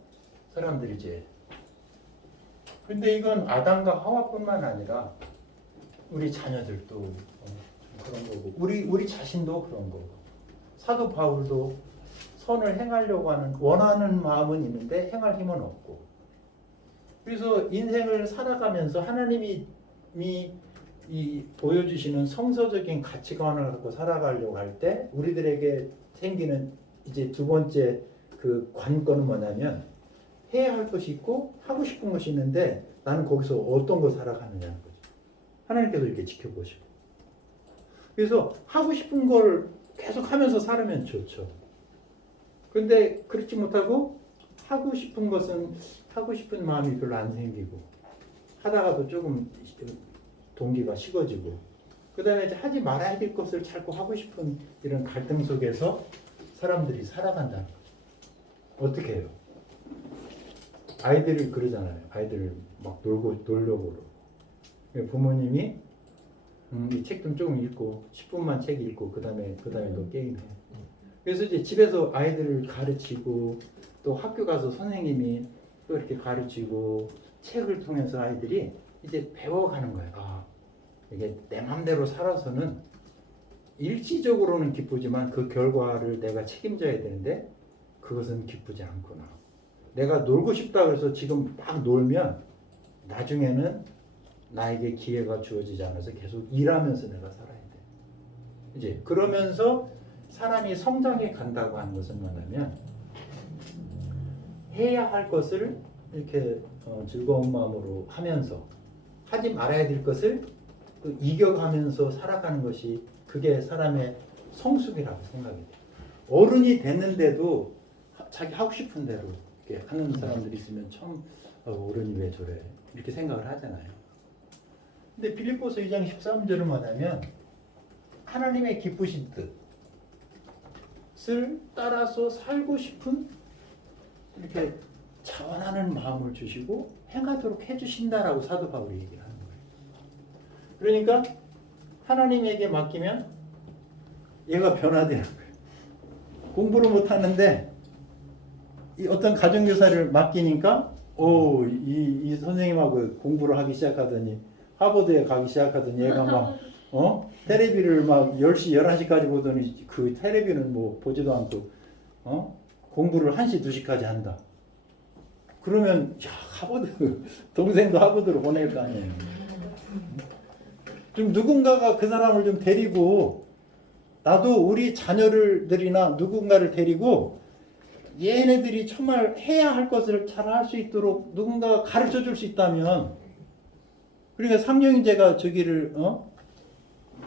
사람들이 이제 근데 이건 아담과 하와뿐만 아니라 우리 자녀들도 그런 거고 우리 자신도 그런 거고 사도 바울도 선을 행하려고 하는 원하는 마음은 있는데 행할 힘은 없고 그래서 인생을 살아가면서 하나님이 이 보여주시는 성서적인 가치관을 갖고 살아가려고 할 때 우리들에게 생기는 이제 두 번째 그 관건은 뭐냐면 해야 할 것이 있고 하고 싶은 것이 있는데 나는 거기서 어떤 걸 살아가느냐는 거죠. 하나님께서 이렇게 지켜보시고 그래서 하고 싶은 걸 계속 하면서 살으면 좋죠. 그런데 그렇지 못하고 하고 싶은 것은 하고 싶은 마음이 별로 안 생기고 하다가도 조금 동기가 식어지고 그 다음에 이제 하지 말아야 될 것을 자꾸 하고 싶은 이런 갈등 속에서 사람들이 살아간다는 거죠. 어떻게 해요? 아이들이 그러잖아요. 아이들을 막 놀려고 부모님이 이 책 좀 조금 읽고 10분만 책 읽고 그 다음에 너 게임해. 그래서 이제 집에서 아이들을 가르치고 또 학교 가서 선생님이 또 이렇게 가르치고 책을 통해서 아이들이 이제 배워가는 거예요. 아, 이게 내 맘대로 살아서는 일시적으로는 기쁘지만 그 결과를 내가 책임져야 되는데 그것은 기쁘지 않구나. 내가 놀고 싶다 그래서 지금 막 놀면 나중에는 나에게 기회가 주어지지 않아서 계속 일하면서 내가 살아야 돼. 이제 그러면서 사람이 성장해 간다고 하는 것은 뭐냐면 해야 할 것을 이렇게 즐거운 마음으로 하면서 하지 말아야 될 것을 이겨가면서 살아가는 것이 그게 사람의 성숙이라고 생각이 돼요. 어른이 됐는데도 자기 하고 싶은 대로 이렇게 하는 사람들이 있으면 참 어른이 왜 저래 이렇게 생각을 하잖아요. 근데 빌립보서 2장 13절을 뭐냐면 하나님의 기쁘신 뜻을 따라서 살고 싶은 이렇게 자원하는 마음을 주시고 행하도록 해주신다라고 사도 바울이 얘기를 하는 거예요. 그러니까 하나님에게 맡기면 얘가 변화되는 거예요. 공부를 못하는데 이 어떤 가정교사를 맡기니까 이 선생님하고 공부를 하기 시작하더니 하버드에 가기 시작하더니 얘가 막 텔레비를 막 10시 11시까지 보더니 그 텔레비는 뭐 보지도 않고 공부를 1시 2시까지 한다. 그러면 야 하버드 동생도 하버드로 보낼 거 아니에요. 좀 누군가가 그 사람을 좀 데리고 나도 우리 자녀들이나 누군가를 데리고 얘네들이 정말 해야 할 것을 잘 할 수 있도록 누군가가 가르쳐 줄 수 있다면 그러니까 상령제가 저기를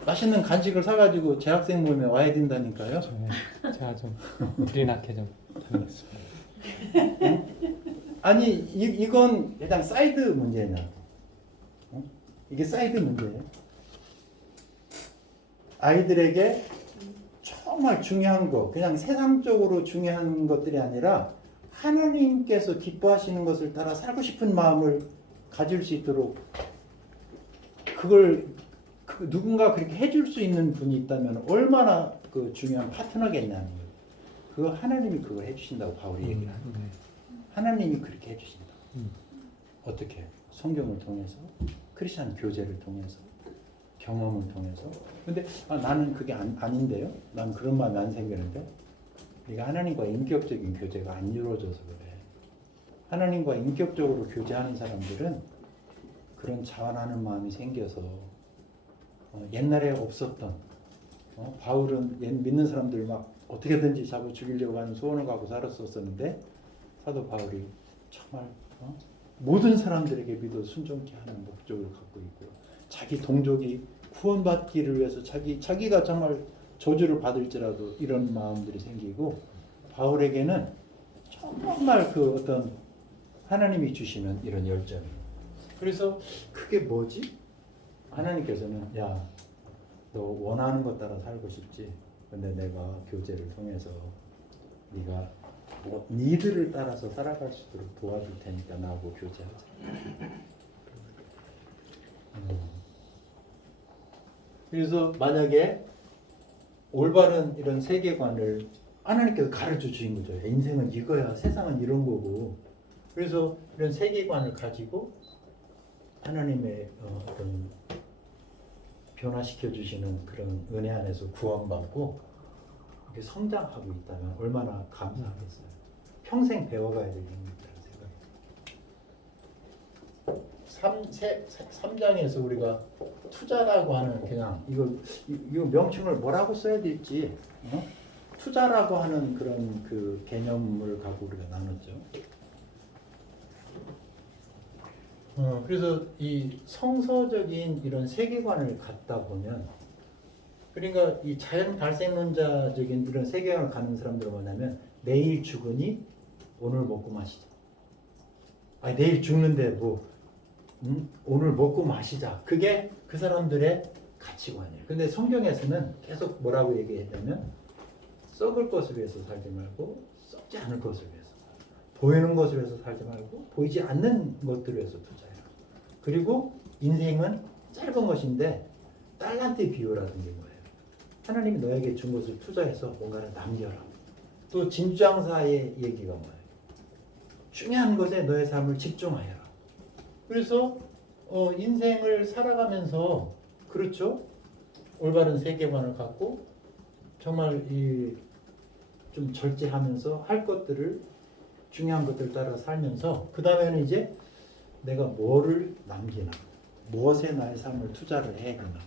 맛있는 간식을 사가지고 재학생 모임에 와야 된다니까요. 제가 좀 드리나케 좀 다니겠습니다. 아니 이건 그냥 사이드 문제냐? 이게 사이드 문제예요. 아이들에게 정말 중요한 거, 그냥 세상적으로 중요한 것들이 아니라 하나님께서 기뻐하시는 것을 따라 살고 싶은 마음을 가질 수 있도록 그걸 누군가 그렇게 해줄 수 있는 분이 있다면 얼마나 그 중요한 파트너겠냐는 거예요. 그거 하나님이 그걸 해주신다고 바울이 얘기를 하는 거예요. 하나님이 그렇게 해주신다. 어떻게? 성경을 통해서, 크리스천 교제를 통해서, 경험을 통해서. 근데 나는 그게 아닌데요? 난 그런 마음이 안 생기는데? 우리가 하나님과 인격적인 교제가 안 이루어져서 그래. 하나님과 인격적으로 교제하는 사람들은 그런 자원하는 마음이 생겨서 옛날에 없었던 바울은 믿는 사람들 막 어떻게든지 잡아 죽이려고 하는 소원을 갖고 살았었는데 사도 바울이 정말 모든 사람들에게 믿어 순종케 하는 목적을 갖고 있고요. 자기 동족이 구원받기를 위해서 자기가 정말 저주를 받을지라도 이런 마음들이 생기고 바울에게는 정말 그 어떤 하나님이 주시는 이런 열정이. 그래서 그게 뭐지? 하나님께서는 야, 너 원하는 것 따라 살고 싶지? 근데 내가 교제를 통해서 네가 니들을 따라서 살아갈 수 있도록 도와줄 테니까 나하고 교제하자. 그래서 만약에 올바른 이런 세계관을 하나님께서 가르쳐 주신 거죠. 인생은 이거야, 세상은 이런 거고. 그래서 이런 세계관을 가지고 하나님의 어떤 변화시켜 주시는 그런 은혜 안에서 구원받고 이렇게 성장하고 있다면 얼마나 감사하겠어요. 평생 배워가야 될 일입니다라는 생각이. 3장에서 우리가 투자라고 하는 그냥 이거 명칭을 뭐라고 써야 될지 투자라고 하는 그런 그 개념을 갖고 우리가 나눴죠. 그래서 이 성서적인 이런 세계관을 갖다 보면 그러니까 이 자연 발생론자적인 이런 세계관을 갖는 사람들은 뭐냐면 내일 죽으니 오늘 먹고 마시자. 아니 내일 죽는데 뭐 오늘 먹고 마시자. 그게 그 사람들의 가치관이에요. 근데 성경에서는 계속 뭐라고 얘기했냐면 썩을 것을 위해서 살지 말고 썩지 않을 것을 위해서 살자. 보이는 것을 위해서 살지 말고 보이지 않는 것들을 위해서 투자해라. 그리고 인생은 짧은 것인데 달란트의 비유라는 게 뭐예요? 하나님이 너에게 준 것을 투자해서 뭔가를 남겨라. 또 진주장사의 얘기가 뭐예요? 중요한 것에 너의 삶을 집중하여라. 그래서 인생을 살아가면서 그렇죠? 올바른 세계관을 갖고 정말 좀 절제하면서 할 것들을 중요한 것들 따라 살면서 그 다음에는 이제 내가 뭐를 남기나 무엇에 나의 삶을 투자를 해야겠나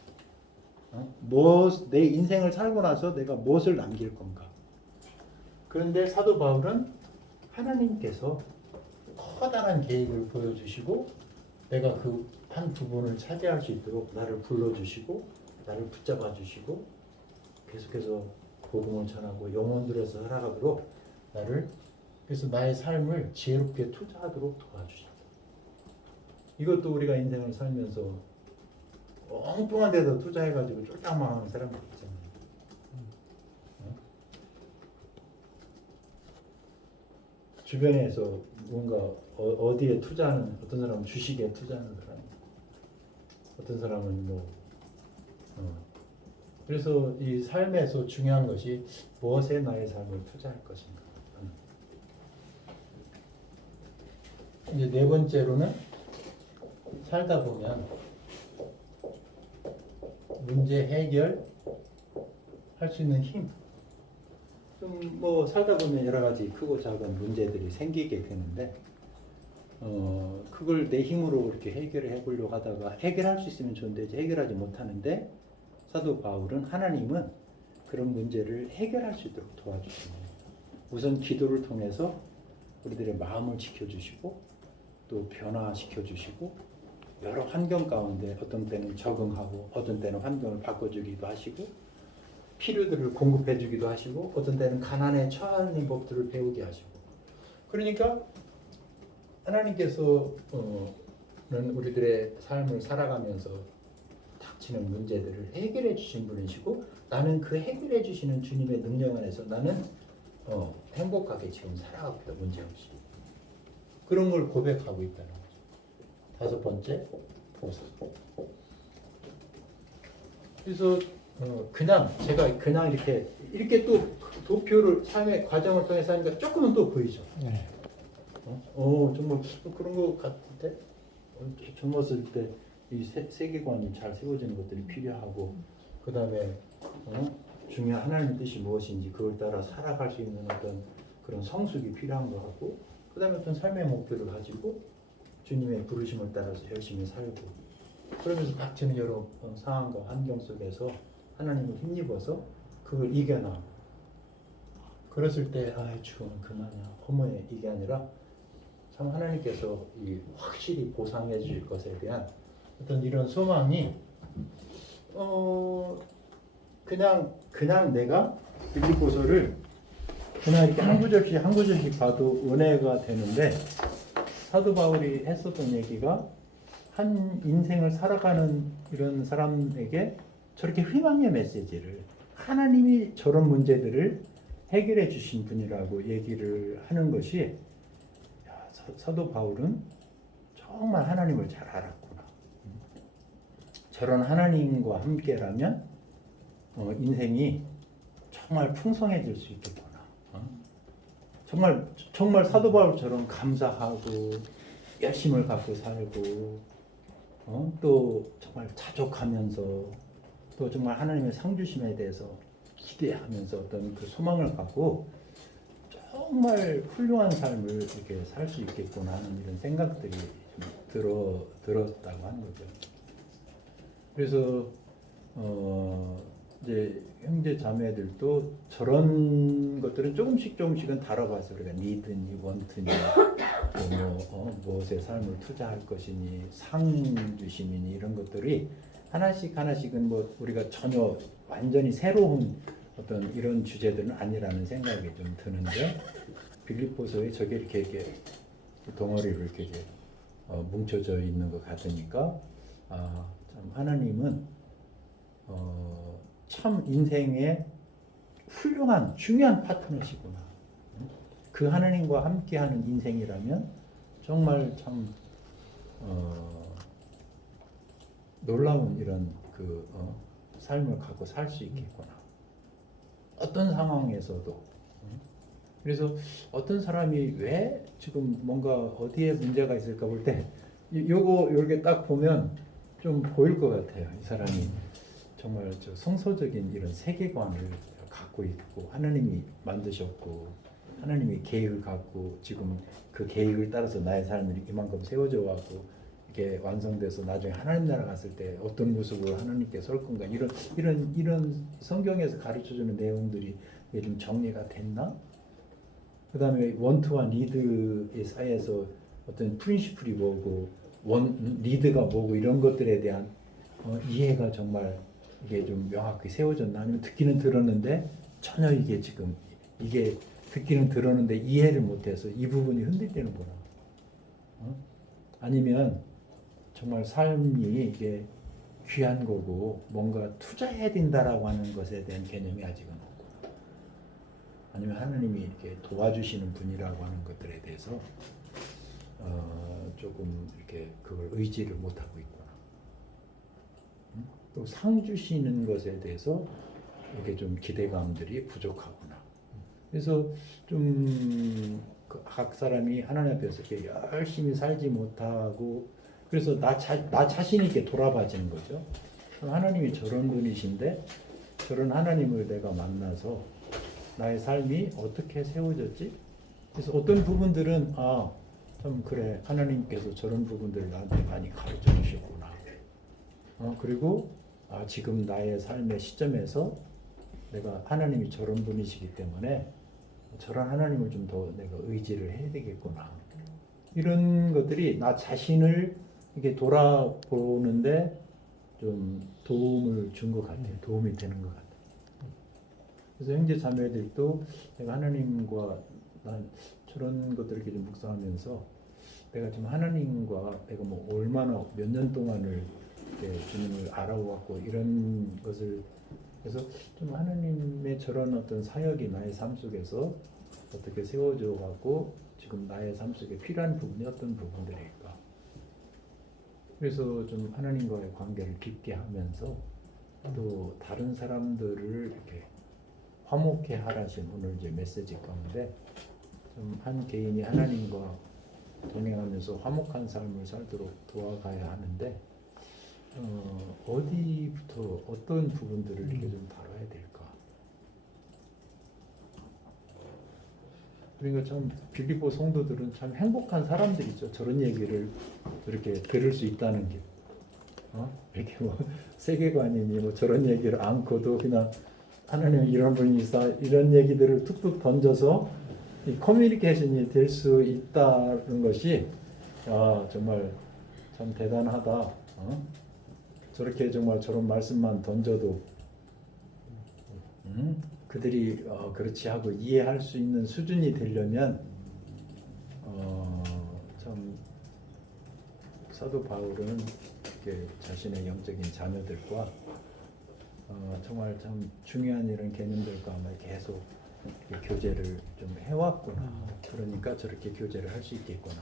내 인생을 살고 나서 내가 무엇을 남길 건가. 그런데 사도 바울은 하나님께서 커다란 계획을 보여주시고 내가 그 한 부분을 차지할 수 있도록 나를 불러주시고 나를 붙잡아 주시고 계속해서 복음을 전하고 영혼들에서 살아가도록 그래서 나의 삶을 지혜롭게 투자하도록 도와주신다. 이것도 우리가 인생을 살면서 엉뚱한 데다 투자해가지고 쫄딱 망하는 사람들 있잖아요. 주변에서 뭔가 어디에 투자하는 어떤 사람은 주식에 투자하는 사람, 어떤 사람은 그래서 이 삶에서 중요한 것이 무엇에 나의 삶을 투자할 것인가. 이제 네 번째로는 살다 보면 문제 해결 할 수 있는 힘. 좀 뭐 살다 보면 여러 가지 크고 작은 문제들이 생기게 되는데 그걸 내 힘으로 이렇게 해결을 해보려고 하다가 해결할 수 있으면 좋은데 이제 해결하지 못하는데 사도 바울은 하나님은 그런 문제를 해결할 수 있도록 도와주시네요. 우선 기도를 통해서 우리들의 마음을 지켜주시고 또 변화시켜주시고 여러 환경 가운데 어떤 때는 적응하고 어떤 때는 환경을 바꿔주기도 하시고 필요들을 공급해주기도 하시고 어떤 때는 가난에 처하는 법들을 배우게 하시고 그러니까 하나님께서는 우리들의 삶을 살아가면서 닥치는 문제들을 해결해 주신 분이시고 나는 그 해결해 주시는 주님의 능력 안에서 나는 행복하게 지금 살아가고 있다. 문제없이 그런 걸 고백하고 있다는 거죠. 다섯 번째 보석. 그래서 제가 그냥 이렇게 또 도표를 삶의 과정을 통해서 하니까 조금은 또 보이죠. 네. 정말 그런 것 같은데 젊었을 때 이 세계관이 잘 세워지는 것들이 필요하고 그 다음에 중요한 하나님의 뜻이 무엇인지 그걸 따라 살아갈 수 있는 어떤 그런 성숙이 필요한 것 같고 그 다음에 어떤 삶의 목표를 가지고 주님의 부르심을 따라서 열심히 살고 그러면서 닥치는 여러 상황과 환경 속에서 하나님을 힘입어서 그걸 이겨나가고 그랬을 때 죽으면 그만이야 허무해 이게 아니라 참 하나님께서 확실히 보상해 주실 것에 대한 어떤 이런 소망이 그냥 내가 빌립보서를 그냥 이렇게 한 구절씩 봐도 은혜가 되는데 사도 바울이 했었던 얘기가 한 인생을 살아가는 이런 사람에게 저렇게 희망의 메시지를 하나님이 저런 문제들을 해결해 주신 분이라고 얘기를 하는 것이 사도 바울은 정말 하나님을 잘 알았구나. 저런 하나님과 함께라면 인생이 정말 풍성해질 수 있겠구나. 정말 사도 바울처럼 감사하고 열심을 갖고 살고 또 정말 자족하면서 또 정말 하나님의 상 주심에 대해서 기대하면서 어떤 그 소망을 갖고 정말 훌륭한 삶을 이렇게 살 수 있겠구나 하는 이런 생각들이 좀 들었다고 하는 거죠. 그래서 이제 형제 자매들도 저런 것들은 조금씩은 다뤄봐서 우리가 니드니 원트니 무엇에 삶을 투자할 것이니 상 주심이니 이런 것들이 하나씩은 뭐 우리가 전혀 완전히 새로운 어떤 이런 주제들은 아니라는 생각이 좀 드는데 빌립보서에 저게 이렇게 덩어리로 이렇게 뭉쳐져 있는 것 같으니까 참 하나님은 참 인생의 훌륭한 중요한 파트너시구나. 그 하나님과 함께하는 인생이라면 정말 참 놀라운 이런 삶을 갖고 살 수 있겠구나. 어떤 상황에서도. 그래서 어떤 사람이 왜 지금 뭔가 어디에 문제가 있을까 볼 때 요렇게 딱 보면 좀 보일 것 같아요. 이 사람이 정말 저 성서적인 이런 세계관을 갖고 있고 하나님이 만드셨고 하나님이 계획을 갖고 지금 그 계획을 따라서 나의 삶을 이만큼 세워져 왔고 이게 완성돼서 나중에 하나님 나라 갔을 때 어떤 모습으로 하나님께 설 건가 이런 성경에서 가르쳐주는 내용들이 좀 정리가 됐나? 그 다음에 원투와 리드의 사이에서 어떤 프린시플이 뭐고 리드가 뭐고 이런 것들에 대한 이해가 정말 이게 좀 명확히 세워졌나? 아니면 듣기는 들었는데 전혀 이게 지금 이게 듣기는 들었는데 이해를 못해서 이 부분이 흔들리는구나. 아니면 정말 삶이 이게 귀한 거고 뭔가 투자해야 된다라고 하는 것에 대한 개념이 아직은 없고, 아니면 하나님이 이렇게 도와주시는 분이라고 하는 것들에 대해서 조금 이렇게 그걸 의지를 못 하고 있구나. 또 상 주시는 것에 대해서 이게 좀 기대감들이 부족하구나. 그래서 좀 각 사람이 하나님 앞에서 이렇게 열심히 살지 못하고 그래서 나 자신이 이렇게 돌아봐지는 거죠. 하나님이 저런 분이신데 저런 하나님을 내가 만나서 나의 삶이 어떻게 세워졌지? 그래서 어떤 부분들은 참 그래 하나님께서 저런 부분들을 나한테 많이 가르쳐 주셨구나. 그리고 지금 나의 삶의 시점에서 내가 하나님이 저런 분이시기 때문에 저런 하나님을 좀 더 내가 의지를 해야 되겠구나. 이런 것들이 나 자신을 이렇게 돌아보는데 좀 도움을 준 것 같아요. 도움이 되는 것 같아요. 그래서 형제 자매들도 내가 하나님과 난 저런 것들을 이렇게 좀 묵상하면서 내가 지금 하나님과 내가 뭐 얼마나 몇 년 동안을 주님을 알아왔고 이런 것을 그래서 좀 하나님의 저런 어떤 사역이 나의 삶 속에서 어떻게 세워져 갖고 지금 나의 삶 속에 필요한 부분이 어떤 부분들일까. 그래서 좀 하나님과의 관계를 깊게 하면서 또 다른 사람들을 이렇게 화목해 하라신 오늘 이제 메시지 가운데 좀 한 개인이 하나님과 동행하면서 화목한 삶을 살도록 도와가야 하는데 어디부터 어떤 부분들을 이렇게 좀 다뤄야 될까? 그러니까 참 빌립보 성도들은 참 행복한 사람들이죠. 저런 얘기를 이렇게 들을 수 있다는 게, 이렇게 뭐 세계관이니 뭐 저런 얘기를 않고도 그냥 하나님 이런 분이사 이런 얘기들을 툭툭 던져서 이 커뮤니케이션이 될 수 있다는 것이 정말 참 대단하다. 저렇게 정말 저런 말씀만 던져도 그들이 그렇지 하고 이해할 수 있는 수준이 되려면 참 사도 바울은 이렇게 자신의 영적인 자녀들과 정말 참 중요한 이런 개념들과 계속 교제를 좀 해왔구나. 그러니까 저렇게 교제를 할 수 있겠구나.